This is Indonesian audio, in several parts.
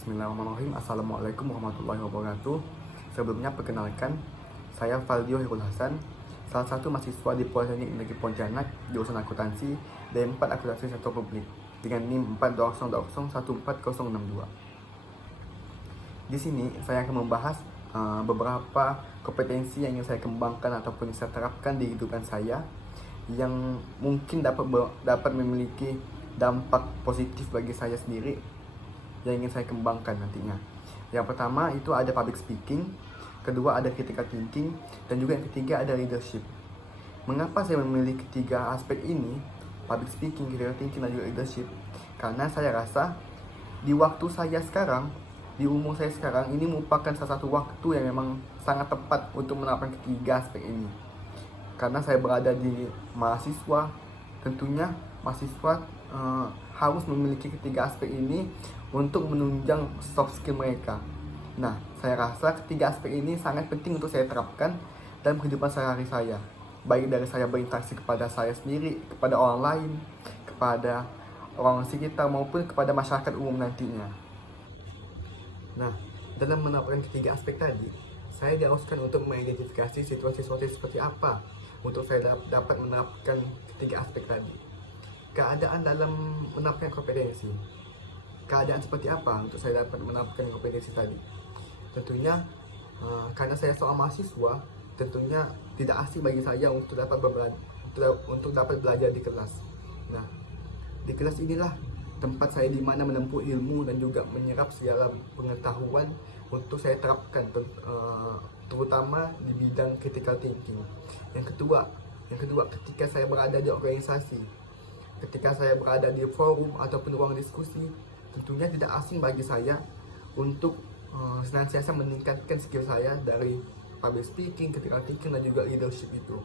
Bismillahirrahmanirrahim. Assalamualaikum warahmatullahi wabarakatuh. Sebelumnya perkenalkan, saya Valdio Hirul Hasan, salah satu mahasiswa di Politeknik Negeri Pontianak jurusan akuntansi D4 Akuntansi Sektor Publik dengan NIM 420014062. Di sini saya akan membahas beberapa kompetensi yang ingin saya kembangkan ataupun saya terapkan di kehidupan saya yang mungkin dapat memiliki dampak positif bagi saya sendiri yang ingin saya kembangkan nantinya. Yang pertama itu ada public speaking, kedua ada critical thinking, dan juga yang ketiga ada leadership. Mengapa saya memilih ketiga aspek ini, public speaking, critical thinking, dan juga leadership? Karena saya rasa di waktu saya sekarang, di umur saya sekarang, ini merupakan salah satu waktu yang memang sangat tepat untuk menerapkan ketiga aspek ini. Karena saya berada di mahasiswa, tentunya mahasiswa harus memiliki ketiga aspek ini untuk menunjang soft skill mereka. Nah, saya rasa ketiga aspek ini sangat penting untuk saya terapkan dalam kehidupan sehari-hari saya. Baik dari saya berinteraksi kepada saya sendiri, kepada orang lain, kepada orang sekitar, maupun kepada masyarakat umum nantinya. Nah, dalam menerapkan ketiga aspek tadi, saya diharuskan untuk mengidentifikasi situasi-situasi seperti apa untuk saya dapat menerapkan ketiga aspek tadi. Keadaan dalam menerapkan kompetensi. Keadaan seperti apa untuk saya dapat menerapkan kompetensi tadi? Tentunya karena saya seorang mahasiswa, tentunya tidak asing bagi saya untuk dapat belajar di kelas. Nah, di kelas inilah tempat saya di mana menempuh ilmu dan juga menyerap segala pengetahuan untuk saya terapkan, terutama di bidang critical thinking. Yang kedua, ketika saya berada di organisasi, ketika saya berada di forum ataupun ruang diskusi, tentunya tidak asing bagi saya untuk senantiasa meningkatkan skill saya dari public speaking, critical thinking, dan juga leadership itu.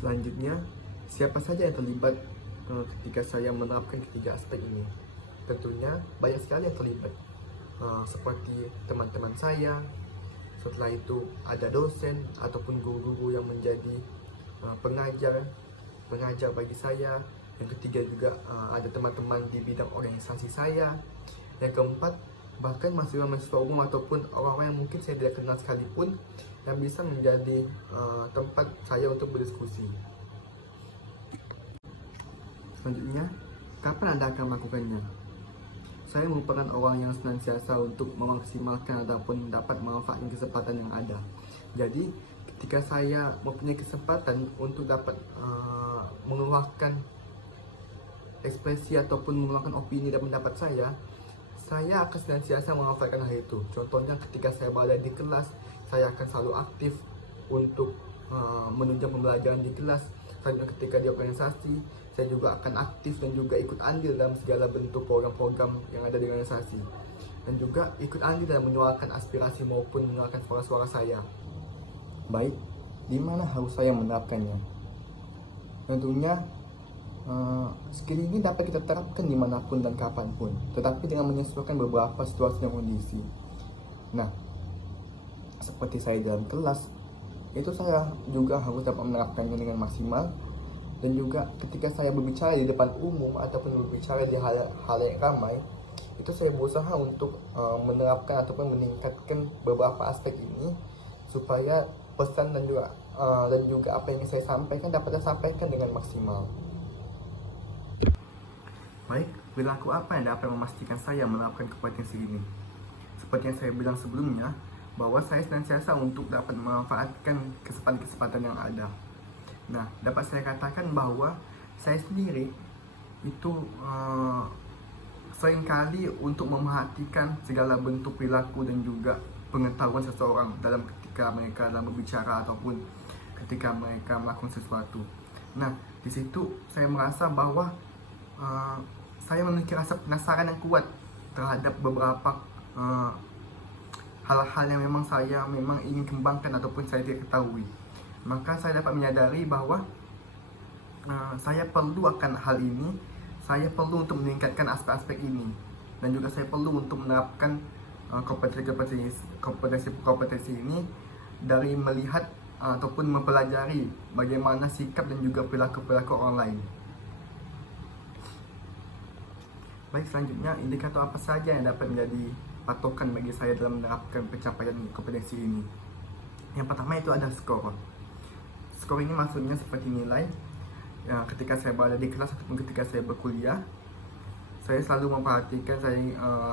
Selanjutnya, siapa saja yang terlibat ketika saya menerapkan ketiga aspek ini? Tentunya banyak sekali yang terlibat, seperti teman-teman saya. Setelah itu ada dosen ataupun guru-guru yang menjadi pengajar bagi saya. Yang ketiga juga ada teman-teman di bidang organisasi saya. Yang keempat, bahkan mahasiswa-mahasiswa umum ataupun orang-orang yang mungkin saya tidak kenal sekalipun yang bisa menjadi tempat saya untuk berdiskusi. Selanjutnya, kapan Anda akan melakukannya? Saya merupakan orang yang senantiasa untuk memaksimalkan ataupun dapat memanfaatkan kesempatan yang ada. Jadi, ketika saya mempunyai kesempatan untuk dapat mengeluarkan ekspresi ataupun mengeluarkan opini dan pendapat saya akan senantiasa memanfaatkan hal itu. Contohnya ketika saya berada di kelas, saya akan selalu aktif untuk menunjang pembelajaran di kelas. Selanjutnya ketika di organisasi, saya juga akan aktif dan juga ikut andil dalam segala bentuk program-program yang ada di organisasi. Dan juga ikut andil dalam menyuarakan aspirasi maupun menyuarakan suara-suara saya. Baik, di mana harus saya menerapkannya? Tentunya skill ini dapat kita terapkan dimanapun dan kapanpun, tetapi dengan menyesuaikan beberapa situasi dan kondisi. Nah, seperti saya dalam kelas, itu saya juga harus dapat menerapkannya dengan maksimal. Dan juga ketika saya berbicara di depan umum ataupun berbicara di hal yang ramai, itu saya berusaha untuk menerapkan ataupun meningkatkan beberapa aspek ini supaya pesan dan juga apa yang saya sampaikan dapat saya sampaikan dengan maksimal. Baik, perilaku apa yang dapat memastikan saya menerapkan kompetensi ini? Seperti yang saya bilang sebelumnya, bahwa saya senantiasa untuk dapat memanfaatkan kesempatan-kesempatan yang ada. Nah, dapat saya katakan bahwa saya sendiri itu seringkali untuk memerhatikan segala bentuk perilaku dan juga pengetahuan seseorang ketika mereka dalam berbicara ataupun ketika mereka melakukan sesuatu. Nah, di situ saya merasa bahwa saya memiliki rasa penasaran yang kuat terhadap beberapa hal-hal yang saya ingin kembangkan ataupun saya tidak ketahui. Maka saya dapat menyadari bahwa saya perlu akan hal ini, saya perlu untuk meningkatkan aspek-aspek ini, dan juga saya perlu untuk menerapkan kompetensi ini dari melihat ataupun mempelajari bagaimana sikap dan juga perilaku orang lain. Baik, selanjutnya indikator apa saja yang dapat menjadi patokan bagi saya dalam menerapkan pencapaian kompetensi ini? Yang pertama itu ada skor. Skor ini maksudnya seperti nilai. Ketika saya berada di kelas ataupun ketika saya berkuliah, saya selalu memperhatikan, saya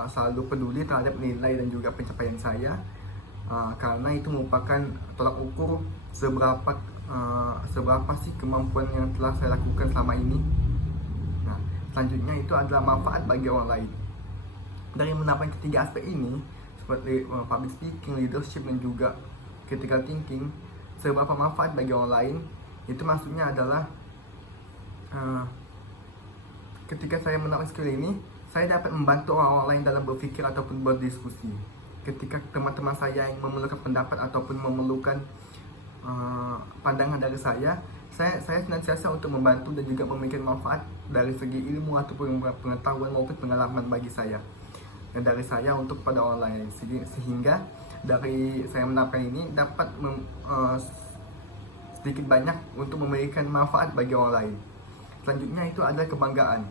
selalu peduli terhadap nilai dan juga pencapaian saya, karena itu merupakan tolak ukur seberapa sih kemampuan yang telah saya lakukan selama ini. Nah, selanjutnya itu adalah manfaat bagi orang lain. Dari menerapkan ketiga aspek ini, seperti public speaking, leadership, dan juga critical thinking, seberapa manfaat bagi orang lain, itu maksudnya adalah ketika saya menerapkan skill ini, saya dapat membantu orang lain dalam berpikir ataupun berdiskusi. Ketika teman-teman saya yang memerlukan pendapat ataupun memerlukan pandangan dari saya senantiasa untuk membantu dan juga memberikan manfaat dari segi ilmu ataupun pengetahuan maupun pengalaman bagi saya, dan dari saya untuk pada orang lain, sehingga dari saya menerapkan ini dapat sedikit banyak untuk memberikan manfaat bagi orang lain. Selanjutnya itu adalah kebanggaan.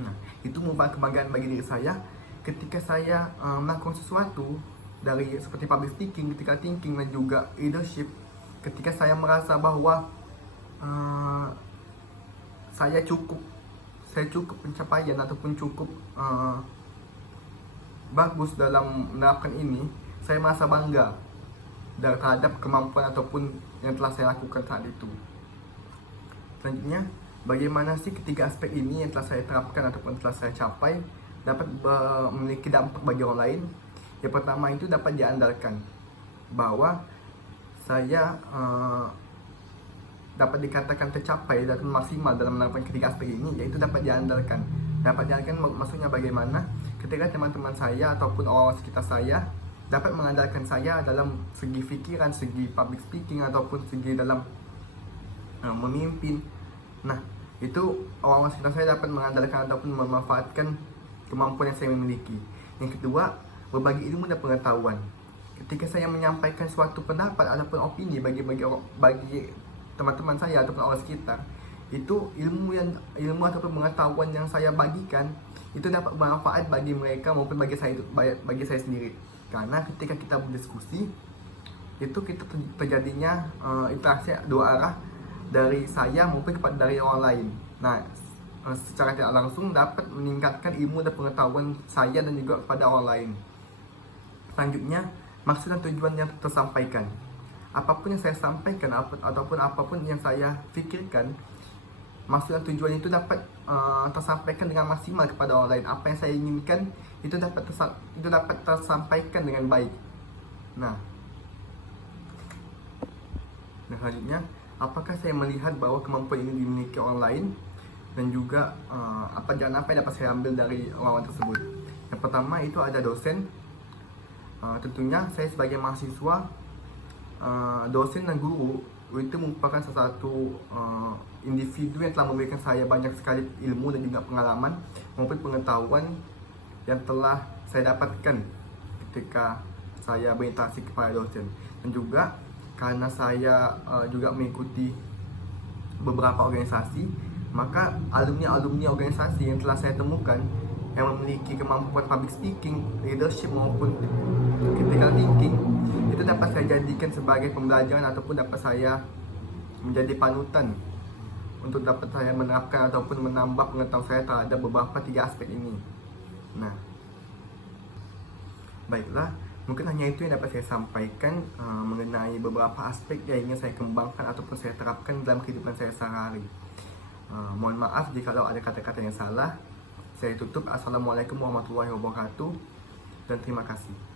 Nah, itu merupakan kebanggaan bagi diri saya ketika saya melakukan sesuatu dari seperti public speaking, critical thinking, dan juga leadership. Ketika saya merasa bahwa saya cukup pencapaian ataupun cukup bagus dalam menerapkan ini, saya merasa bangga terhadap kemampuan ataupun yang telah saya lakukan saat itu. Selanjutnya, bagaimana sih ketiga aspek ini yang telah saya terapkan ataupun telah saya capai dapat memiliki dampak bagi orang lain? Yang pertama itu dapat diandalkan, bahwa saya dapat dikatakan tercapai dan maksimal dalam menerapkan ketiga aspek ini, yaitu dapat diandalkan. Dapat diandalkan maksudnya bagaimana? Ketika teman-teman saya ataupun orang sekitar saya dapat mengandalkan saya dalam segi pikiran, segi public speaking, ataupun segi dalam memimpin. Nah, itu orang sekitar saya dapat mengandalkan ataupun memanfaatkan kemampuan yang saya miliki. Yang kedua, berbagi ilmu dan pengetahuan. Ketika saya menyampaikan suatu pendapat ataupun opini bagi teman-teman saya ataupun orang sekitar, itu ilmu ataupun pengetahuan yang saya bagikan itu dapat bermanfaat bagi mereka maupun bagi saya sendiri. Karena ketika kita berdiskusi, itu kita terjadinya interaksi dua arah, dari saya maupun dari orang lain. Nah, secara tidak langsung dapat meningkatkan ilmu dan pengetahuan saya dan juga kepada orang lain. Selanjutnya, maksud dan tujuan yang tersampaikan. Apapun yang saya sampaikan ataupun apapun yang saya pikirkan, maksud dan tujuan itu dapat tersampaikan dengan maksimal kepada orang lain. Apa yang saya inginkan itu dapat tersampaikan dengan baik. Nah, selanjutnya, apakah saya melihat bahwa kemampuan ini dimiliki orang lain, dan juga apa yang dapat saya ambil dari orang tersebut? Yang pertama itu ada dosen. Tentunya saya sebagai mahasiswa, dosen dan guru itu merupakan salah satu individu yang telah memberikan saya banyak sekali ilmu dan juga pengalaman maupun pengetahuan yang telah saya dapatkan ketika saya berinteraksi kepada dosen. Dan juga karena saya juga mengikuti beberapa organisasi, maka alumni organisasi yang telah saya temukan yang memiliki kemampuan public speaking, leadership maupun critical thinking, itu dapat saya jadikan sebagai pembelajaran ataupun dapat saya menjadi panutan untuk dapat saya menerapkan ataupun menambah pengetahuan saya terhadap beberapa tiga aspek ini. Nah, baiklah, mungkin hanya itu yang dapat saya sampaikan mengenai beberapa aspek yang ingin saya kembangkan ataupun saya terapkan dalam kehidupan saya sehari-hari. Mohon maaf jika ada kata-kata yang salah. Saya tutup. Assalamualaikum warahmatullahi wabarakatuh, dan terima kasih.